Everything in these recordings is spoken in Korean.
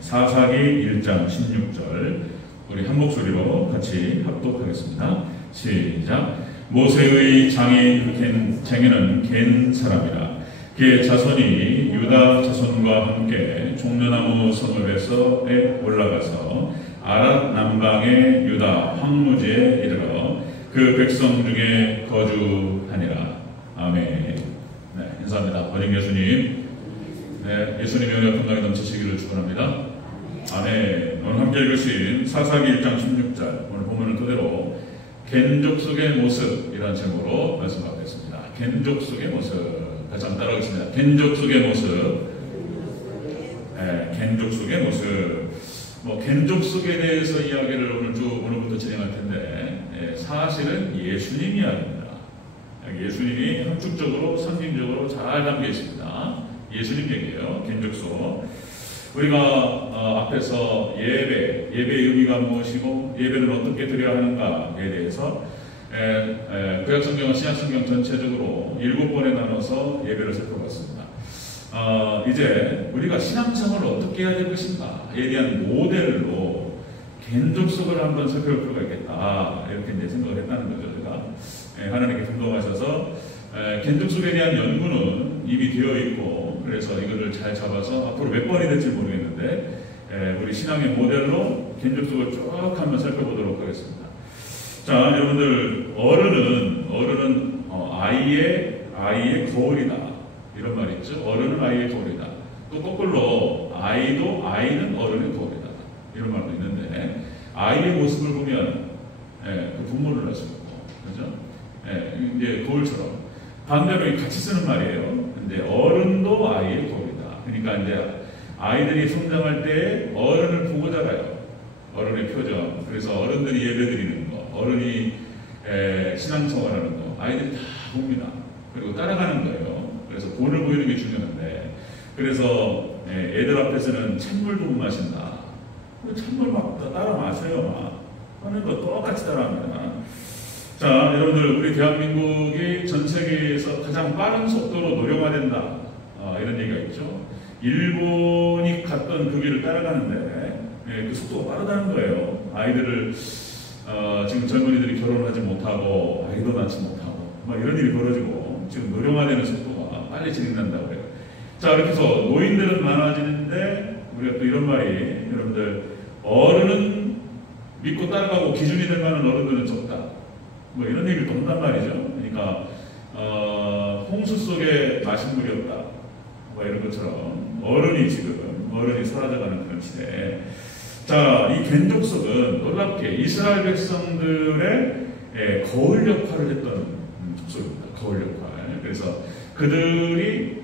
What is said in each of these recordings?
사사기 1장 16절 우리 한 목소리로 같이 합독하겠습니다. 시작. 모세의 장인은 겐 사람이라. 그의 자손이 유다 자손과 함께 종려나무 성읍에서에 올라가서 아랏 남방의 유다 황무지에 이르러 그 백성 중에 거주하니라. 아멘. 네, 인사합니다. 권영 예수님. 네, 예수님의 은혜와 평강이 넘치시기를 축원합니다. 아멘. 오늘 함께 읽으신 사사기 1장 16절 오늘 본문을 토대로 겐족 속의 모습이라는 제목으로 말씀하겠습니다. 겐족 속의 모습. 다시 한번 따라하겠습니다. 겐족 속의 모습. 네, 겐족 속의 모습. 겐족 속에 대해서 이야기를 오늘부터 진행할 텐데, 사실은 예수님 이야기입니다. 예수님이 함축적으로, 상징적으로 잘 담겨 있습니다. 예수님 얘기예요. 겐족 속. 우리가 앞에서 예배의 의미가 무엇이고, 예배를 어떻게 드려야 하는가에 대해서 구약성경과 신약성경 전체적으로 7번에 나눠서 예배를 살펴봤습니다. 이제 우리가 신앙생활을 어떻게 해야 될 것인가에 대한 모델로 겐족속을 한번 살펴볼 필요가 있겠다, 이렇게 이제 생각을 했다는 거죠. 제가 하나님께 감동하셔서 겐족속에 대한 연구는 이미 되어 있고, 그래서 이거를 잘 잡아서 앞으로 몇 번이 될지 모르겠는데 우리 신앙의 모델로 겐족속을 쭉 한번 살펴보도록 하겠습니다. 자, 여러분들, 어른은 아이의 거울이다, 이런 말이 있죠. 어른은 아이의 거울이다. 또 거꾸로 아이는 어른의 거울이다, 이런 말도 있는데, 아이의 모습을 보면 그 부모를 알 수 있고, 그죠? 이제 거울처럼 반대로 같이 쓰는 말이에요. 근데 어른도 아이의 거울이다. 그러니까 이제 아이들이 성장할 때 어른을 보고 자라요. 어른의 표정. 그래서 어른들이 예배드리는 거, 어른이 신앙생활하는 거, 아이들이 다 봅니다. 그리고 따라가는 거예요. 그래서 본을 보이는 게 중요한데, 그래서 애들 앞에서는 찬물도 못 마신다. 찬물 막 따라 마셔요. 막 하는 거 똑같이 따라합니다. 자, 여러분들, 우리 대한민국이 전 세계에서 가장 빠른 속도로 노령화된다, 이런 얘기가 있죠. 일본이 갔던 그 길을 따라가는데 그 속도가 빠르다는 거예요. 아이들을 지금 젊은이들이 결혼하지 못하고 아이도 낳지 못하고 막 이런 일이 벌어지고 지금 노령화되는 속도가 빨리 진행된다고 해요. 자, 이렇게 해서 노인들은 많아지는데 우리가 또 이런 말이, 여러분들, 어른은 믿고 따라가고 기준이 될 만한 어른들은 적다, 뭐 이런 얘기를 또 한단 말이죠. 그러니까 홍수 속에 마신 물이 없다, 뭐 이런 것처럼 어른이 사라져가는 그런 시대에, 자, 이 겐족속은 놀랍게 이스라엘 백성들의 거울 역할을 했던 족속입니다. 거울 역할. 그래서 그들이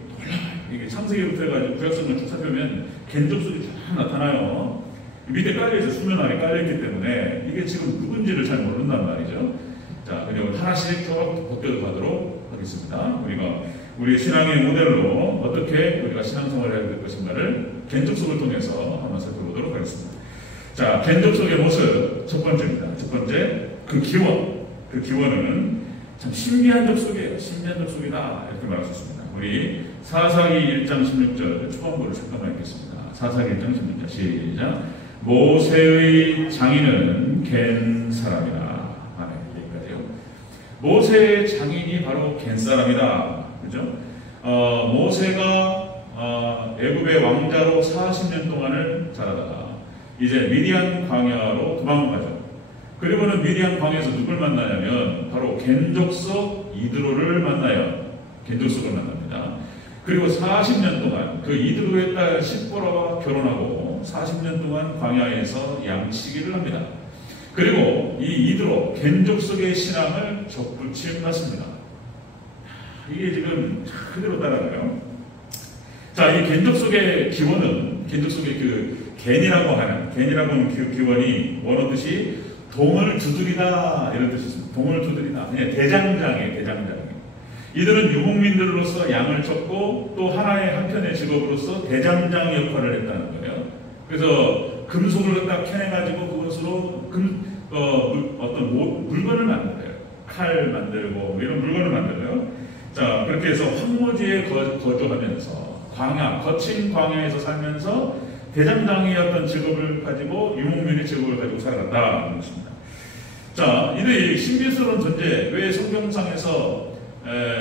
이게 창세기부터 해가지고 구약성을 쭉 살펴보면 겐족속이 다 나타나요. 밑에 깔려있어, 수면 아래 깔려있기 때문에 이게 지금 누군지를 잘 모른단 말이죠. 자, 그냥 하나씩 벗겨가도록 하겠습니다. 우리 신앙의 모델로 어떻게 우리가 신앙생활을 해야 될 것인가를 겐족속을 통해서 한번 살펴보도록 하겠습니다. 자, 겐족속의 모습 첫 번째입니다. 첫 번째, 그 기원은 참 신비한 족속이에요. 신비한 족속이다, 이렇게 말할 수 있습니다. 우리 사사기 1장 16절 초반부를 잠깐만 읽겠습니다. 사사기 1장 16절 시작. 모세의 장인은 겐 사람이라. 여기까지요. 모세의 장인이 바로 겐 사람이다, 그죠? 모세가 애굽의 왕자로 40년 동안을 자라다가 이제 미디안 광야로 도망을 가죠. 그리고는 미디안 광야에서 누굴 만나냐면 바로 겐족속 이드로를 만나요. 겐족속을 만납니다. 그리고 40년 동안 그 이드로의 딸 십보라와 결혼하고 40년 동안 광야에서 양치기를 합니다. 그리고 이 이드로 겐족속의 신앙을 접붙임받습니다. 이게 지금 그대로 따라가요. 자, 이 겐족속의 기원은, 겐족속의 그 겐이라고 하는 그 기원이 원어 뜻이 동을 두드리다, 이런 뜻이 있습니다. 동을 두드리다. 그냥 대장장이에요, 대장장. 이들은 유목민들로서 양을 쳤고 또 하나의 한편의 직업으로서 대장장 역할을 했다는 거예요. 그래서 금속을 딱 캐내가지고 그것으로 어떤 물건을 만들어요. 칼 만들고 뭐 이런 물건을 만들어요. 자, 그렇게 해서 황무지에 거주하면서 거친 광야에서 살면서 대장장이의 어떤 직업을 가지고 유목민의 직업을 가지고 살아갔다는 것입니다. 자, 이들이 신비스러운 존재, 왜 성경상에서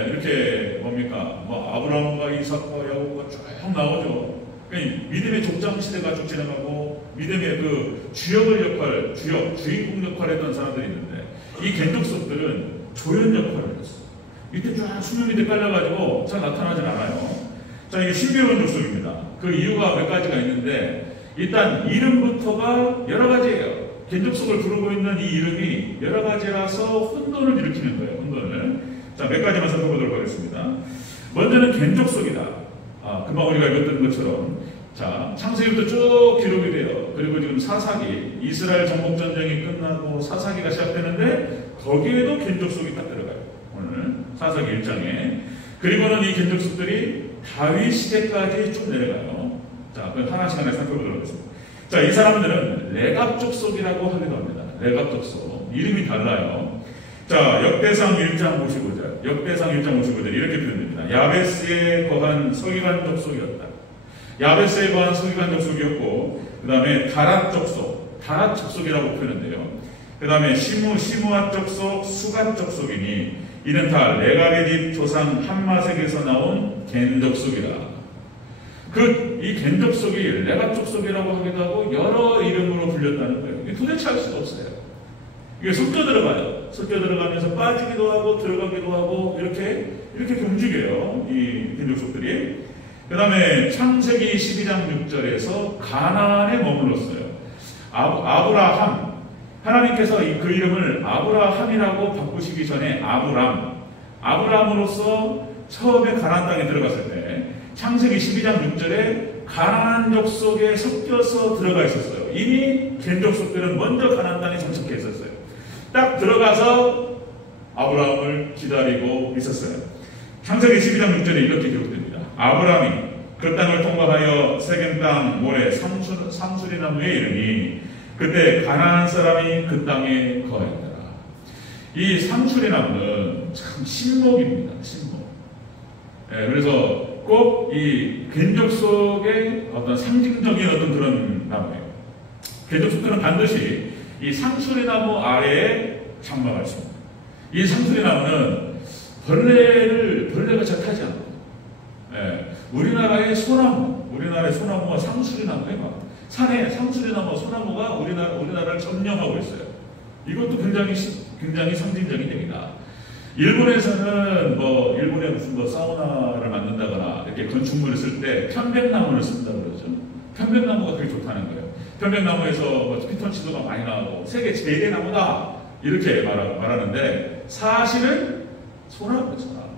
이렇게 뭡니까? 뭐 아브라함과 이삭과 야곱과 쭉 나오죠. 그러니까 믿음의 족장 시대가 쭉 지나가고 믿음의 그 주역을 역할, 주인공 역할을 했던 사람들이 있는데 이 겐족속들은 조연 역할을 했어요. 밑에 쫙 수면 밑에 깔려가지고 잘 나타나진 않아요. 자, 이게 신비로운 족속입니다. 그 이유가 몇 가지가 있는데 일단 이름부터가 여러 가지예요. 겐족속을 부르고 있는 이 이름이 여러 가지라서 혼돈을 일으키는 거예요. 혼돈을. 자, 몇 가지만 살펴보도록 하겠습니다. 먼저는 겐족속이다. 금방 우리가 읽었던 것처럼 자, 창세기부터 쭉 기록이 돼요. 그리고 지금 사사기, 이스라엘 정복전쟁이 끝나고 사사기가 시작되는데 거기에도 겐족속이 딱 들어가요. 오늘 사사기 1장에. 그리고는 이 겐족속들이 다윗 시대까지 쭉 내려가요. 자, 그럼 하나씩 살펴보도록 하겠습니다. 자, 이 사람들은 레갑 족속이라고 하기도 합니다. 레갑 족속. 이름이 달라요. 자, 역대상 1장 55절. 역대상 1장 55절. 이렇게 표현됩니다. 야베스에 거한 서기관 족속이었다. 야베스에 거한 서기관 족속이었고, 그 다음에 다랏 족속. 다랏 족속이라고 표현한대요. 그 다음에 시므앗 족속, 수갓 족속이니, 이는 다 레갑의 집 조상 함마색에서 나온 겐 족속이라. 이 겐 족속이 레갑 족속이라고 하기도 하고 여러 이름으로 불렸다는 거예요. 이게 도대체 알 수가 없어요. 이게 섞여 들어가요. 섞여 들어가면서 빠지기도 하고 들어가기도 하고 이렇게 움직여요. 이 겐 족속들이. 그 다음에 창세기 12장 6절에서 가나안에 머물렀어요. 아브라함. 하나님께서 그 이름을 아브라함이라고 바꾸시기 전에 아브람으로서 처음에 가나안 땅에 들어갔을 때 창세기 12장 6절에 가나안 족속에 섞여서 들어가 있었어요. 이미 겐 족속들은 먼저 가나안 땅에 정착해 있었어요. 딱 들어가서 아브라함을 기다리고 있었어요. 창세기 12장 6절에 이렇게 기록됩니다. 아브라함이 그 땅을 통과하여 세겜 땅 모래 상수리나무에 이르니 그때 가나안 사람이 그 땅에 거하였더라. 이 상수리나무는 참 신목입니다. 신목. 그래서 꼭 이 겐족 속의 어떤 상징적인 어떤 그런 나무예요. 겐족 속들은 반드시 이 상수리나무 아래에 장막을 씁니다. 이 상수리나무는 벌레가 잘 타지 않아요. 우리나라의 소나무와 상수리나무에 막 산에 상수리나무, 소나무가 우리나라를 점령하고 있어요. 이것도 굉장히 상징적인 얘기다. 일본에서는 일본에 무슨 사우나를 만든다거나 이렇게 건축물을 쓸 때 편백나무를 쓴다 그러죠. 편백나무가 되게 좋다는 거예요. 편백나무에서 피톤치드가 많이 나오고 세계 제일의 나무다 이렇게 말하는데 사실은 소나무예요.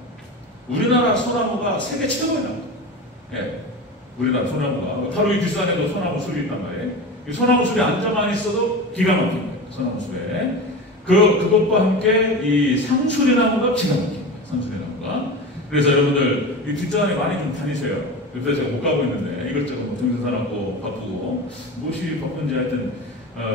우리나라 소나무가 세계 최고의 나무. 우리나라 소나무가 바로 이 뒷산에도 소나무 숲이 있단 말이에요. 이 소나무 숲에 앉아만 있어도 기가 막힌 거예요. 소나무 숲에. 그것과 함께 이 상수리나무가 기가 막힌 거예요. 상수리나무가. 그래서 여러분들 이 뒷산에 많이 좀 다니세요. 그래서 제가 못 가고 있는데 이것저것 정신사납고 바쁘고 무엇이 바쁜지 하여튼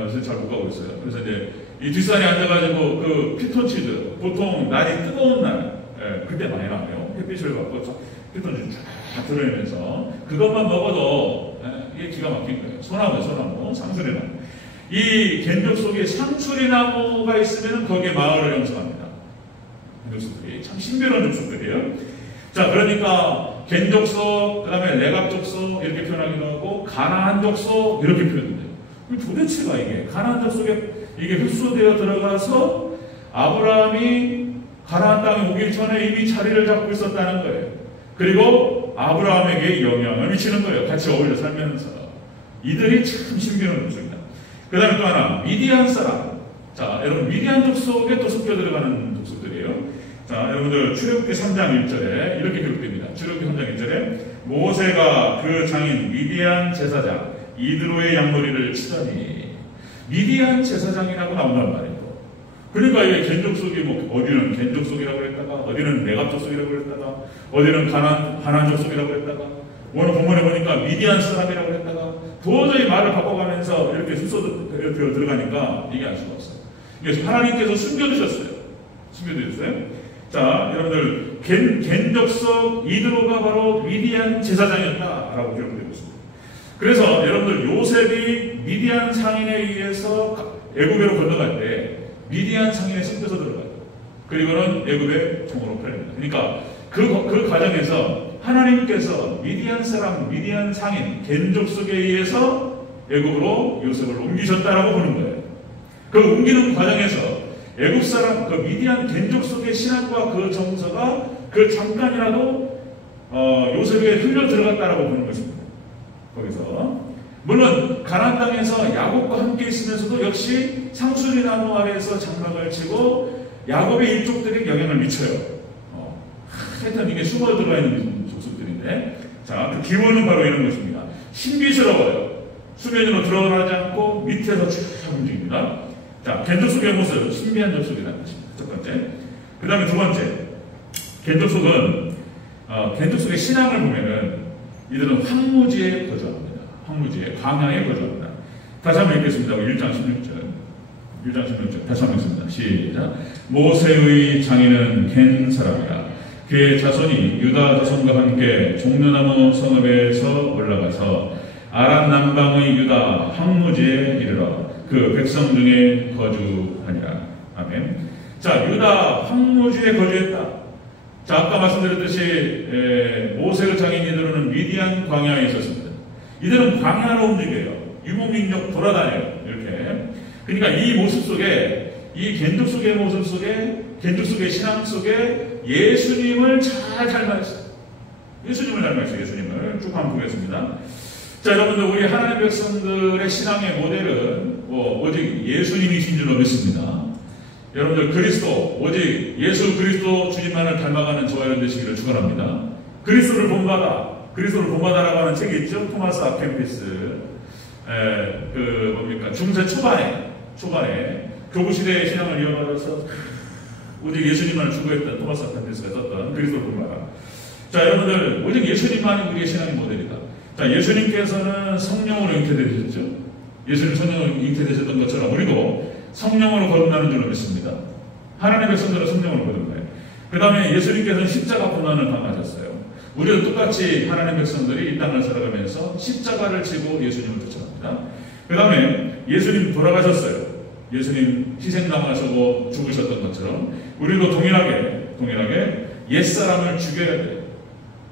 요새 잘 못 가고 있어요. 그래서 이제 이 뒷산에 앉아가지고 그 피톤치드 보통 날이 뜨거운 날 그때 많이 나와요. 햇빛을 받고 피톤치드 쫙 들어오면서 그것만 먹어도 이게 기가 막힌 거예요. 소나무, 상수리나무. 이 겐족 속에 상수리나무가 있으면 거기에 마을을 형성합니다. 겐족속들이 참 신비로운 족속들이에요. 자, 그러니까 겐족속, 그 다음에 레갑 족속 이렇게 표현하기도 하고 가나안 족속 이렇게 표현돼요. 도대체가 이게 가나안 족속에 이게 흡수되어 들어가서 아브라함이 가나안 땅에 오기 전에 이미 자리를 잡고 있었다는 거예요. 그리고 아브라함에게 영향을 미치는 거예요. 같이 어울려 살면서. 이들이 참 신비로운 족속입니다. 그 다음에 또 하나, 미디안 사람. 자, 여러분, 미디안 족속에 또 섞여 들어가는 족속들이에요. 자, 여러분들, 출애굽기 3장 1절에 이렇게 기록됩니다. 출애굽기 3장 1절에 모세가 그 장인 미디안 제사장 이드로의 양머리를 치더니 미디안 제사장이라고 나온단 말이에요. 그러니까 이게 겐족속이 어디는 겐족속이라고 했다가 어디는 레갑족속이라고 했다가 어디는 가나안족속이라고 했다가 오늘 본문에 보니까 미디안 사람이라고 했다가 도저히 말을 바꿔가면서 이렇게 흡수되어 들어가니까 이게 알 수가 없어요. 그래서 하나님께서 숨겨두셨어요. 자, 여러분들 겐족속 이드로가 바로 미디안 제사장이었다라고 기록되고 있습니다. 그래서 여러분들 요셉이 미디안 상인에 의해서 애굽으로 건너갈 때 미디안 상인에 섞여서 들어가요. 그리고는 애굽의 종으로 팔립니다. 그러니까 그 과정에서 하나님께서 미디안 사람, 미디안 상인, 겐족 속에 의해서 애굽으로 요셉을 옮기셨다라고 보는 거예요. 그 옮기는 과정에서 애굽 사람, 그 미디안 겐족 속의 신앙과 그 정서가 그 잠깐이라도 요셉에 흘려 들어갔다라고 보는 것입니다. 거기서 물론 가나안 땅에서 야곱과 함께 있으면서도 역시 상수리 나무 아래에서 장막을 치고 야곱의 일족들이 영향을 미쳐요. 하여튼 이게 숨어 들어가 있는 족속들인데, 자, 그 기본은 바로 이런 것입니다. 신비스러워요. 수면으로 들어가지 않고 밑에서 쭉 움직입니다. 자, 겐족 속의 모습, 신비한 족속이라는 것입니다. 첫 번째. 그 다음에 두 번째. 겐족 속은 겐족 속의 신앙을 보면은 이들은 황무지에 거주합니다. 황무지에, 광야에 거주합니다. 다시 한번 읽겠습니다. 1장 16절. 1장 16절. 다시 한번 읽습니다. 시작. 모세의 장인은 겐 사람이라. 그의 자손이 유다 자손과 함께 종려나무 성읍에서 올라가서 아란 남방의 유다 황무지에 이르러 그 백성 중에 거주하니라. 아멘. 자, 유다 황무지에 거주했다. 자, 아까 말씀드렸듯이 모세의 장인이들은 미디안 광야에 있었습니다. 이들은 광야로 움직여요. 유목민족 돌아다녀요. 이렇게. 그러니까 이 모습 속에, 이 겐족 속의 모습 속에, 겐족 속의 신앙 속에 예수님을 잘 닮았어요. 예수님을 닮았어요. 예수님을 쭉 한번 보겠습니다. 자, 여러분들, 우리 하나님의 백성들의 신앙의 모델은 오직 예수님이신 줄로 믿습니다. 여러분들, 그리스도, 오직 예수 그리스도 주님만을 닮아가는 저와 여러분 되시기를 축원합니다. 그리스도를 본받아라고 하는 책이 있죠. 토마스 아켄피스. 중세 초반에 교부시대의 신앙을 이어받아서 오직 예수님만을 추구했던 토마스 아켄피스가 썼던 그리스도를 본받아. 자, 여러분들, 오직 예수님만이 우리의 신앙의 모델이다. 자, 예수님께서는 성령으로 잉태되셨죠. 예수님 성령으로 잉태되셨던 것처럼 우리도 성령으로 거듭나는 줄로 믿습니다. 하나님의 백성들은 성령으로 거듭나요. 그 다음에 예수님께서는 십자가 고난을 당하셨어요. 우리도 똑같이 하나님의 백성들이 이 땅을 살아가면서 십자가를 지고 예수님을 쫓아갑니다. 그 다음에 예수님 돌아가셨어요. 예수님 희생당하시고 죽으셨던 것처럼 우리도 동일하게 옛사람을 죽여야 돼요.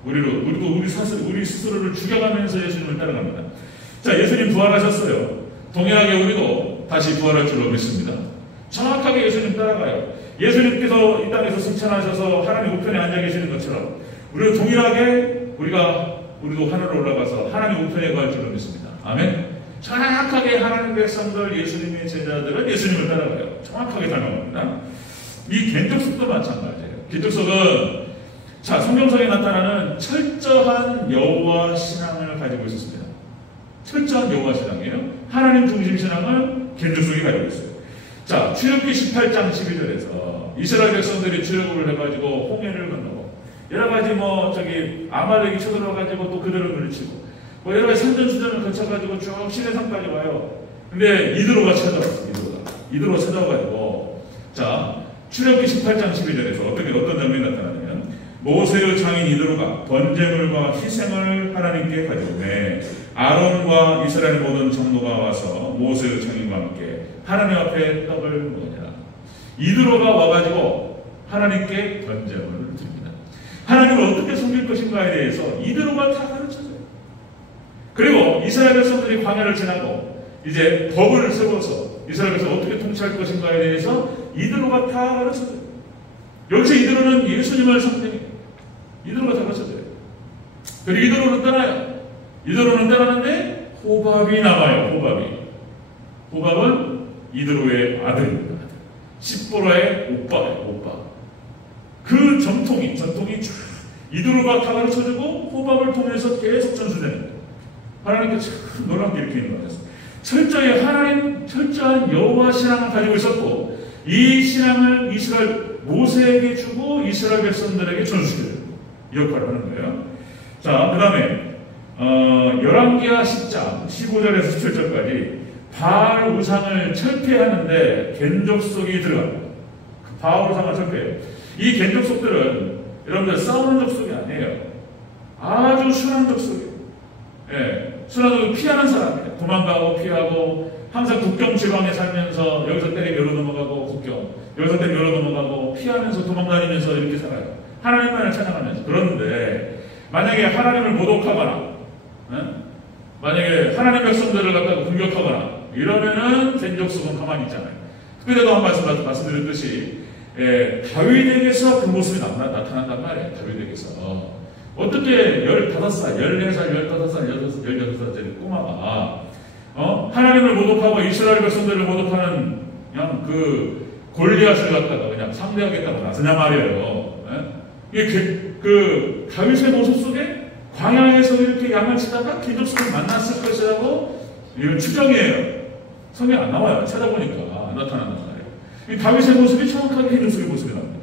우리도 우리 스스로를 죽여가면서 예수님을 따라갑니다. 자, 예수님 부활하셨어요. 동일하게 우리도 다시 부활할 줄로 믿습니다. 정확하게 예수님 따라가요. 예수님께서 이 땅에서 승천하셔서 하나님 우편에 앉아 계시는 것처럼 우리도 동일하게 우리도 하늘로 올라가서 하나님 우편에 거할 줄로 믿습니다. 아멘. 정확하게 하나님 백성들, 예수님의 제자들은 예수님을 따라가요. 정확하게 닮아갑니다. 이 겐족속도 마찬가지예요. 겐족속은 자, 성경성에 나타나는 철저한 여호와 신앙을 가지고 있었습니다. 철저한 여호와 신앙이에요. 하나님 중심 신앙을 겐족속이 가지고 있어요. 자, 출애굽기 18장 12절에서 이스라엘 백성들이 출애굽을 해가지고 홍해를 건너고 여러 가지 아말렉이 쳐들어가지고 또 그들을 물리치고 여러 가지 산전수전을 거쳐가지고 쭉 시내산까지 와요. 근데 이드로가 찾아왔어요. 이드로가 찾아와가지고 자, 출애굽기 18장 12절에서 어떤 장면이 나타나냐면 모세의 장인 이드로가 번제물과 희생을 하나님께 가져오매 아론과 이스라엘 모든 장로가 와서 모세의 장인과 함께 하나님 앞에 떡을 먹으니라. 이드로가 와가지고 하나님께 번제물을 드립니다. 하나님을 어떻게 섬길 것인가에 대해서 이드로가 다 가르쳐줘요. 그리고 이스라엘 백성들이 광야를 지나고 이제 법을 세워서 이스라엘 백성을 어떻게 통치할 것인가에 대해서 이드로가 다 가르쳐줘요. 여기서 이드로는 예수님을 상징해요. 이드로가 다 가르쳐줘요. 그리고 이드로는 떠나요. 이드로는 떠나는데 호밥이 남아요. 호밥은 이드로의 아들입니다. 십보라의 오빠예요. 그 전통이 쭉 이드로가 다 가르쳐주고 호밥을 통해서 계속 전수되는 거예요. 하나님께 참 놀랍게 일으키는 것 같았어요. 철저한 여호와 신앙을 가지고 있었고 이 신앙을 모세에게 주고 이스라엘 백성들에게 전수해요. 이 역할을 하는 거예요. 자, 그 다음에 열왕기하 10장 15절에서 17절까지 바알 우상을 철폐하는데 겐족속이 들어갑니다. 바알 우상을 철폐해요. 이 겐족속들은 여러분들 싸우는 족속이 아니에요. 아주 순한 족속이에요. 예. 순화적으로 피하는 사람이에요. 도망가고 피하고 항상 국경 지방에 살면서 여기서 때리면 여기로 넘어가고 국경, 여기서 때리면 여기로 넘어가고 피하면서 도망다니면서 이렇게 살아요. 하나님만을 찬양하면서. 그런데 만약에 하나님을 모독하거나 만약에 하나님 백성들을 갖다가 공격하거나 이러면은 겐족속은 가만히 있잖아요. 그때도 한 말씀드렸듯이 다윗에게서 그 모습이 나타난단 말이에요. 다윗에게서 어떻게 15살, 14살, 15살, 16살짜리 꼬마가 하나님을 모독하고 이스라엘 백성들을 모독하는 그냥 그 골리앗을 갖다가 그냥 상대하겠다고 나서냐 말이에요. 이게 그 다윗의 모습 속에 광야에서 이렇게 양을 치다가 겐족속을 만났을 것이라고 이건 추정이에요. 성경 안 나와요. 찾아보니까 나타난단 말이에요. 이 다윗의 모습이 정확하게 겐족속의 모습이 나옵니다.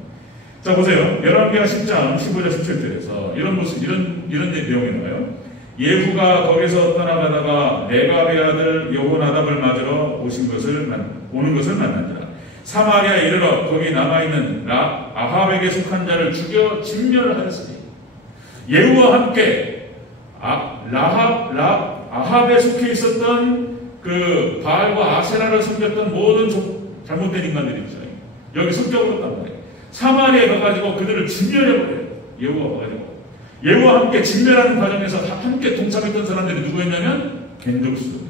자 보세요. 열왕기하 10장 15절 17절에서 이런 모습, 이런 내용이 나와요. 예후가 거기서 떠나가다가 레갑의 아들 여호나답을 맞으러 오는 것을 만난지라. 사마리아에 이르러 거기 남아있는 아합에게 속한 자를 죽여 진멸을 하였으니 예후와 함께 아합에 속해 있었던 그 바알과 아세라를 섬겼던 모든 잘못된 인간들이죠. 여기 섞여버렸단 말이에요. 사마리아에 가가지고 그들을 진멸해버려요. 예후가 가가지고. 예후와 함께 진멸하는 과정에서 함께 동참했던 사람들이 누구였냐면 겐족수.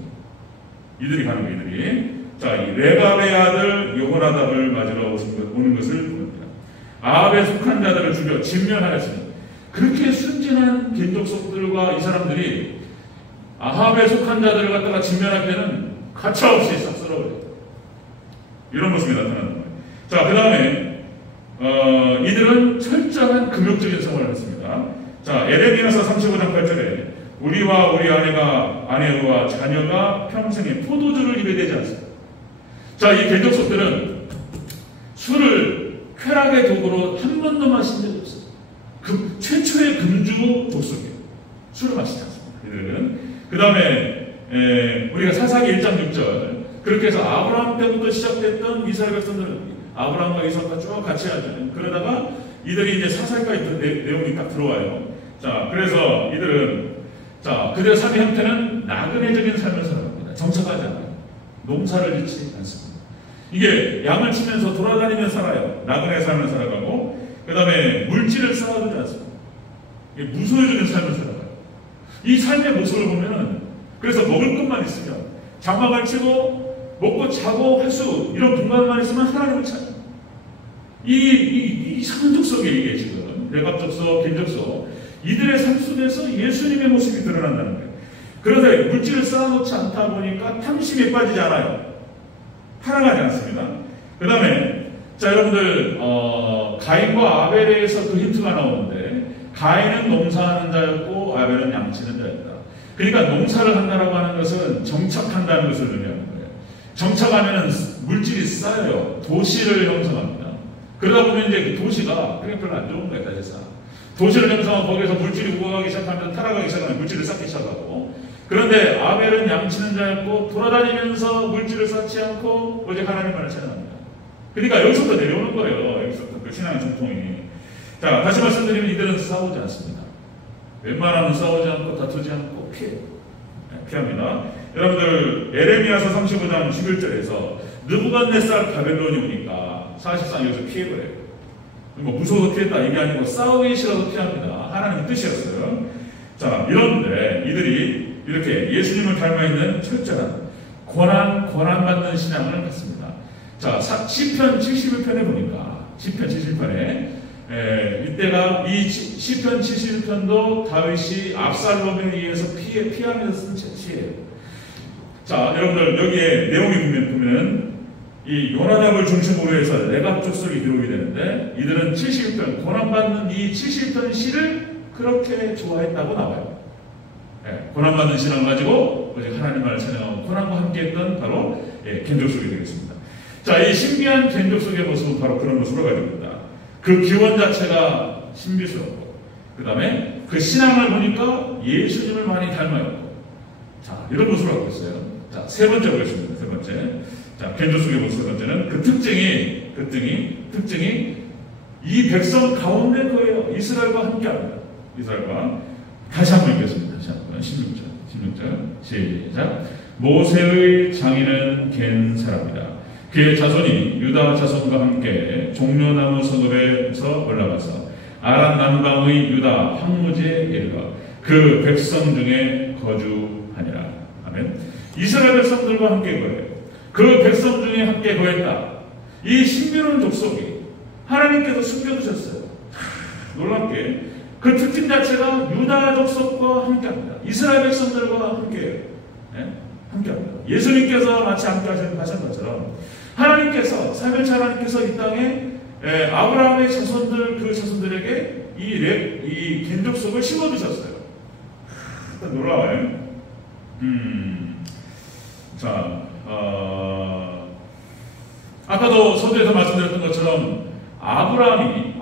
이들이 가는 거예요. 이들이. 자, 이 레갑의 아들 여호나답을 맞으러 오는 것을 봅니다. 아합에 속한 자들을 죽여 진멸하였으니 그렇게 순진한 겐족속들과 이 사람들이 아합에 속한 자들을 갖다가 진멸할 때는 가차없이 싹 쓸어버려요. 이런 모습이 나타나는 거예요. 자, 그 다음에 이들은 철저한 금욕적인 생활을 했습니다. 자, 에레미야서 35장 8절에 우리와 우리 아내와 자녀가 평생에 포도주를 입에 대지 않습니다. 자, 이 겐족속들은 술을 쾌락의 도구로 한 번도 마신 적이 없어요. 최초의 금주 독속이에요. 술을 마시지 않습니다. 이들은. 그 다음에 우리가 사사기 1장 6절 그렇게 해서 아브라함 때부터 시작됐던 이스라엘 백성들은 아브라함과 이삭과 쭉 같이 하죠. 그러다가 이들이 이제 사사기까지 내용이 딱 들어와요. 자, 그래서 이들은 그들의 삶의 형태는 나그네적인 삶을 살아갑니다. 정착하지 않아요. 농사를 짓지 않습니다. 이게 양을 치면서 돌아다니면서 살아요. 나그네 삶을 살아가고 그 다음에 물질을 쌓아두지 않습니다. 이게 무소유적인 삶을 살아가요. 이 삶의 모습을 보면은 그래서 먹을 것만 있으면 장막을 치고 먹고 자고 할 수 이런 공간만 있으면 하나님을 찾아요. 이 상적 속에 이게 지금 레갑족속, 겐족속 이들의 삶 속에서 예수님의 모습이 드러난다는 거예요. 그런데 물질을 쌓아놓지 않다 보니까 탐심에 빠지지 않아요. 팔아가지 않습니다. 그 다음에 자 여러분들 가인과 아벨에서 그 힌트가 나오는데 가인은 농사하는 자였고 아벨은 양치는 자였다. 그러니까 농사를 한다라고 하는 것은 정착한다는 것을 의미하는 거예요. 정착하면 물질이 쌓여요. 도시를 형성합니다. 그러다 보면 이제 그 도시가 그냥 별로 안 좋은 거예요. 사실상 도시를 형성하고 거기서 물질이 우거하기 시작하면 타락하기 시작하면 물질을 쌓기 시작하고 그런데 아벨은 양치는 자였고 돌아다니면서 물질을 쌓지 않고 오직 하나님만을 찬양합니다. 그러니까 여기서부터 내려오는 거예요. 여기서부터 그 신앙의 정통이. 자, 다시 말씀드리면 이들은 싸우지 않습니다. 웬만하면 싸우지 않고 다투지 않고 피합니다. 여러분들 에레미야서 35장 11절에서 느부갓네살 바벨론이 오니까 사실상 여기서 피해버려요. 뭐 무서워서 피했다 이게 아니고 싸우기 싫어서 피합니다. 하나님의 뜻이었어요. 자, 이런데 이들이 이렇게 예수님을 닮아있는 철저한 고난받는 신앙을 갖습니다. 자, 시편 71편에 보니까 시편 71편에 이때가 이 시편 71편도 다윗이 압살롬에 의해서 피하면서 쓴 시예요. 자, 여러분들 여기에 내용이 보면 이 요나답을 중심으로 해서 레갑 족속이 기록이 되는데 이들은 71편 고난받는 이 71편 시를 그렇게 좋아했다고 나와요. 고난받는 신앙을 가지고 오직 하나님만을 찬양하고 고난과 함께했던 바로 겐족속이 되겠습니다. 자, 이 신비한 겐족속의 모습은 바로 그런 모습으로 가지고 있다. 그 기원 자체가 신비스럽고 그 다음에 그 신앙을 보니까 예수님을 많이 닮아있고 자, 이런 모습을 하고 있어요. 자, 세 번째 보겠습니다. 세 번째. 자, 겐족속의 모습 세 번째는 그 특징이 이 백성 가운데 거예요. 이스라엘과 함께 합니다. 이스라엘과 다시 한번 읽겠습니다. 다시 한번 16절 16절 시작. 모세의 장인은 갠 사람이다. 그의 자손이 유다 자손과 함께 종려나무 성읍에서 올라가서 아란 남방의 유다 황무지에 이르러 그 백성 중에 거주하니라. 아멘. 이스라엘 백성들과 함께 거해요. 그 백성 중에 함께 거했다. 이 신비로운 족속이 하나님께서 숨겨두셨어요. 놀랍게 그 특징 자체가 유다 족속과 함께합니다. 이스라엘 백성들과 함께해요. 네? 함께합니다. 예수님께서 마치 함께 하신 것처럼 하나님께서 삼일차 하나님께서 이 땅에 아브라함의 자손들 그 자손들에게 이 겐족속을 심어두셨어요. 놀라워요. 자, 아까도 서두에서 말씀드렸던 것처럼 아브라함이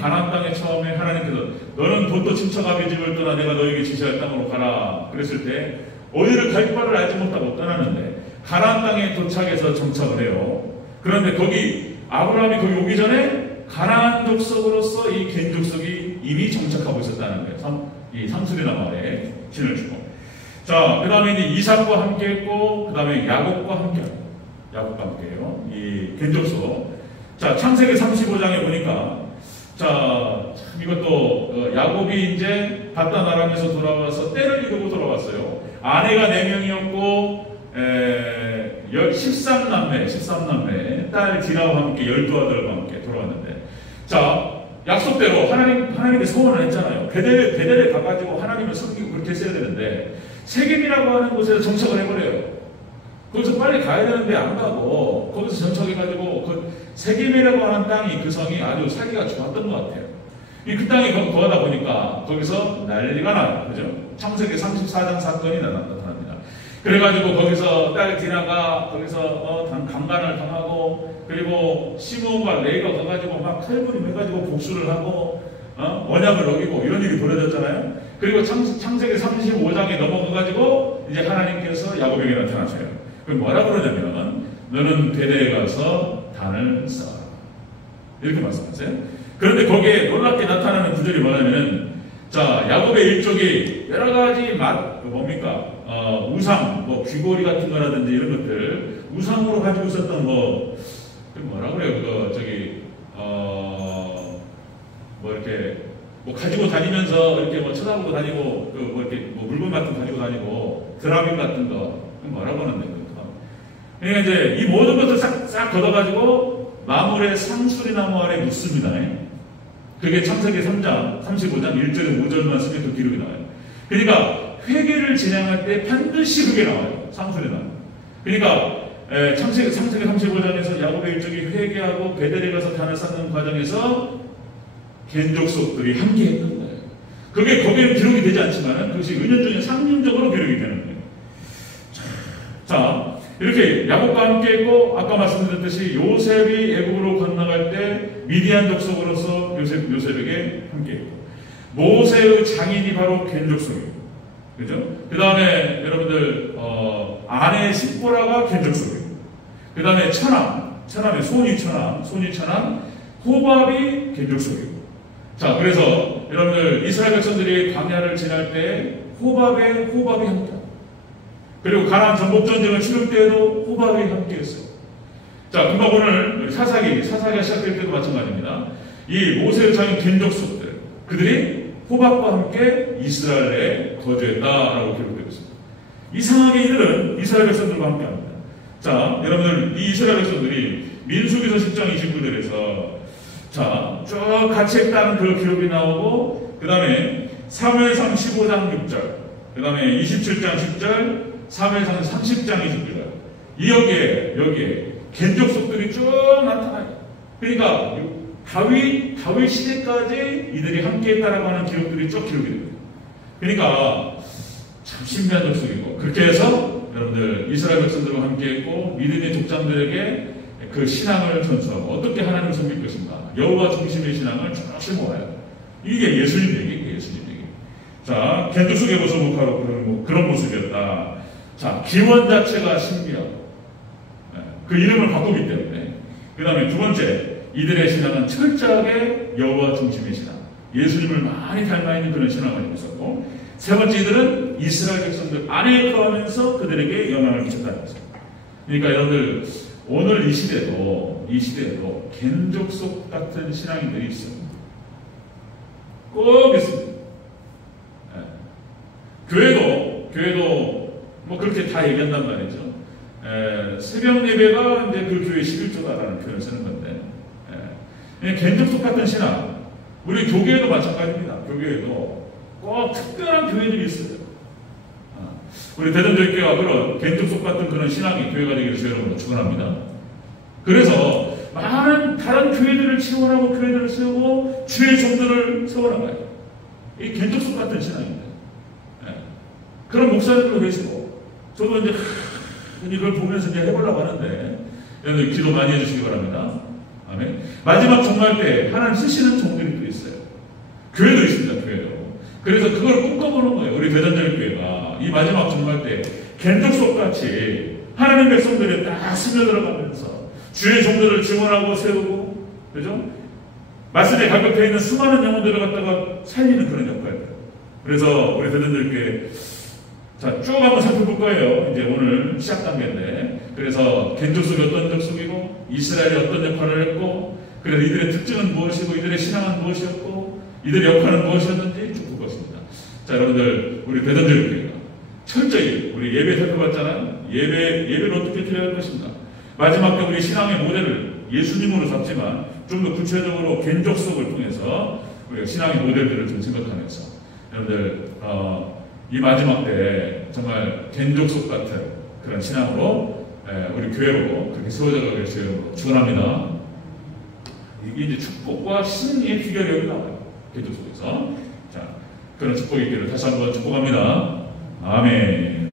가나안 땅에 처음에 하나님께서 너는 본토 친척아비 집을 떠나 내가 너에게 지시할 땅으로 가라 그랬을 때 어디를 갈 바를 알지 못하고 떠나는데 가나안 땅에 도착해서 정착을 해요. 그런데 아브라함이 거기 오기 전에 가나안 족속으로서 이 겐 족속이 이미 정착하고 있었다는 거예요. 이 상수리나무에 신을 주고. 자, 그 다음에 이제 이삭과 함께 했고, 그 다음에 야곱과 함께 해요. 이 겐 족속. 자, 창세기 35장에 보니까, 자, 이것도 야곱이 이제 바단 아람에서 돌아와서 때를 이루고 돌아왔어요. 아내가 4명이었고 13남매 딸 디나와 함께 12아들과 함께 돌아왔는데, 자, 약속대로 하나님의 소원을 했잖아요. 베델에 가가지고 하나님을 섬기고 그렇게 했어야 되는데 세겜이라고 하는 곳에서 정착을 해버려요. 거기서 빨리 가야 되는데 안 가고 거기서 정착해가지고 그 세겜이라고 하는 땅이 그 성이 아주 살기가 좋았던 것 같아요. 그 땅이 거하다 보니까 거기서 난리가 나요. 그죠? 창세기 34장 사건이 나타납니다. 그래가지고 거기서 딸 디나가 거기서 강간을 당하고, 그리고 시므온과 레이가 가가지고 막 칼부림해가지고 복수를 하고 언약을 어기고 이런 일이 벌어졌잖아요. 그리고 창세기 35장에 넘어가가지고 이제 하나님께서 야곱에게 나타나셔요. 그럼 뭐라 그러냐면 너는 베델에 가서 단을 쌓아라 이렇게 말씀하세요. 그런데 거기에 놀랍게 나타나는 구절이 뭐냐면은, 자, 야곱의 일족이 여러 가지 우상, 귀고리 같은 거라든지 이런 것들, 우상으로 가지고 있었던 뭐라 그래요? 이렇게, 가지고 다니면서 이렇게 쳐다보고 다니고, 이렇게 물건 같은 거 가지고 다니고, 드라빔 같은 거, 뭐라고 하는데, 그러니까 이제 이 모든 것을 싹 걷어가지고 마물의 상수리나무 아래 묻습니다. 그게 창세기 3장, 35장 1절에 5절만 쓰면 그 기록이 나와요. 그러니까 회개를 진행할 때 반드시 그게 나와요. 상수리나무. 그러니까 창세기 35장에서 야곱의 일족이 회개하고 베델에 가서 단을 쌓는 과정에서 겐족속들이 함께 했던 거예요. 그게 거기에 기록이 되지 않지만 그것이 은연중에 상징적으로 기록이 되는 거예요. 자, 이렇게 야곱과 함께 했고, 아까 말씀드렸듯이 요셉이 애굽으로 건너갈 때 미디안 족속으로서 요셉에게 함께 했고, 모세의 장인이 바로 겐 족속이에요. 그죠? 그 다음에 여러분들 아내 십보라가 겐 족속이에요. 그 다음에 천함의 손이 호밥이 겐 족속이에요. 자, 그래서 여러분들 이스라엘 백성들이 광야를 지날 때 호밥이 함께. 그리고 가나안 전복 전쟁을 치를 때에도 호밥이 함께했어요. 자, 금방 오늘 사사기가 시작될 때도 마찬가지입니다. 이 모세의 장인 겐 족속들, 그들이 호밥과 함께 이스라엘에 거주했다라고 기록되고 있습니다. 이상하게 이들은 이스라엘 백성들과 함께합니다. 자, 여러분들 이 이스라엘 백성들이 민수기서 10장 29절에서 자, 쭉 같이 했다는 그 기록이 나오고, 그 다음에 사무엘상 15장 6절, 그 다음에 27장 10절, 사무엘상 30장 20절, 여기에 겐 족속들이 쭉 나타나요. 그러니까 다윗 시대까지 이들이 함께했다라고 하는 기록들이 쭉 기록이 됩니다. 그러니까 참 신비한 족속이고, 그렇게 해서 여러분들 이스라엘 백성들과 함께했고 믿음의 족장들에게 그 신앙을 전수하고 어떻게 하나님을 섬길 것인가, 여호와 중심의 신앙을 쭉 심어와요. 이게 예수님 얘기. 자, 겐 족속의 모습은 바로 그런 모습이었다. 자, 기원 자체가 신비하고 그 이름을 바꾸기 때문에. 그 다음에 두 번째, 이들의 신앙은 철저하게 여호와 중심의 신앙, 예수님을 많이 닮아있는 그런 신앙을 있었고, 세 번째, 이들은 이스라엘 백성들 안에 거하면서 그들에게 영향을 미쳤다는 거죠. 그러니까 여러분들 오늘 이 시대에도 겐족속 같은 신앙인들이 있어요. 꼭 있습니다. 교회도 뭐 그렇게 다 얘기한단 말이죠. 새벽 예배가 이제 그 교회 11조다라는 표현을 쓰는 건데, 겐족속 같은 신앙, 우리 교계에도 마찬가지입니다. 교계에도 꼭 특별한 교회들이 있어요. 우리 대전절교회가 그런 겐족속 같은 그런 신앙이 교회가 되기를 주의 이름으로 축원합니다. 그래서 많은 다른 교회들을 지원하고 교회들을 세우고 주의 종들을 세워나가요. 이 겐족속 같은 신앙입니다. 그런 목사들도 계시고, 저도 이제 이걸 보면서 이제 해보려고 하는데, 여러분들 기도 많이 해주시기 바랍니다. 아멘. 마지막 종말 때 하나님 쓰시는 종들이 또 있어요. 교회도 있습니다, 교회도. 그래서 그걸 꿈꿔보는 거예요. 우리 대전절교회가 이 마지막 종말 때 겐족속 같이 하나님 백성들이 딱 스며들어가면서 주의 종들을 증언하고 세우고, 그죠? 말씀에 가격해 있는 수많은 영혼들을 갖다가 살리는 그런 역할들. 그래서 우리 대전절교회 자, 쭉 한번 살펴볼 거예요. 이제 오늘 시작 단계인데. 그래서 겐족속이 어떤 족속이고, 이스라엘이 어떤 역할을 했고, 그래서 이들의 특징은 무엇이고, 이들의 신앙은 무엇이었고, 이들의 역할은 무엇이었는지 쭉 볼 것입니다. 자, 여러분들, 우리 대전절교회가 철저히 우리 예배 살펴봤잖아요. 예배를 어떻게 드려야 할 것인가. 마지막 때 우리 신앙의 모델을 예수님으로 삼지만 좀 더 구체적으로 겐족속을 통해서 우리가 신앙의 모델들을 좀 생각하면서 여러분들 이 마지막 때 정말 겐족속 같은 그런 신앙으로 우리 교회로 그렇게 세워져가길 주님으로 축원합니다. 이게 이제 축복과 승리의 비결이 여기 나와요. 겐족속에서. 자, 그런 축복의 길을 다시 한번 축복합니다. 아멘.